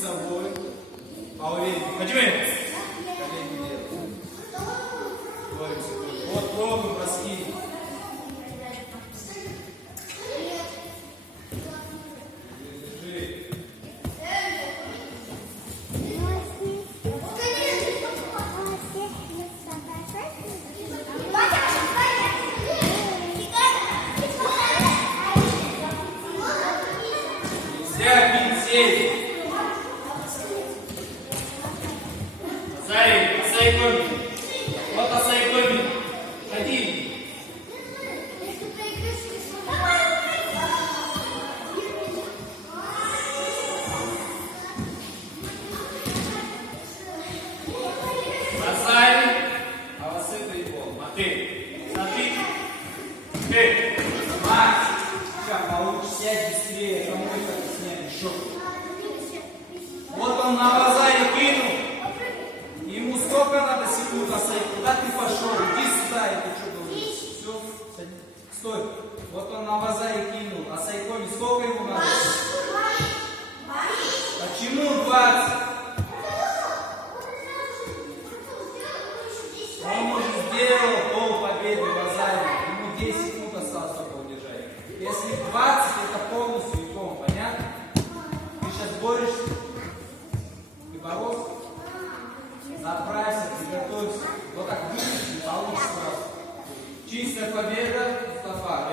собой. Поувереннее. Поднимаем. Колени вверх. Боремся. Вот, пробуем броски. Вот Асайкоми. Ходи. Бросай. А вот с этой его. Смотри. Смотри. Ты. Макс. Как получишь, сядь быстрее. Кому это сняли? Шок. Вот он на базаре кинул. Ему сколько надо секунд, Асай? Куда ты пошел? Иди сюда, это что говоришь? Все, стой. Вот он на базаре кинул. Асайкоми, сколько ему надо? Почему 20? Он уже сделал пол победы в базаре. Ему 10 секунд осталось только удержать. Если 20, это полностью итог, понятно? Ты сейчас борешься? Ты боролся? Заправься, приготовься. Вот так выйдешь и получишь сразу. Чистая победа, Мустафа.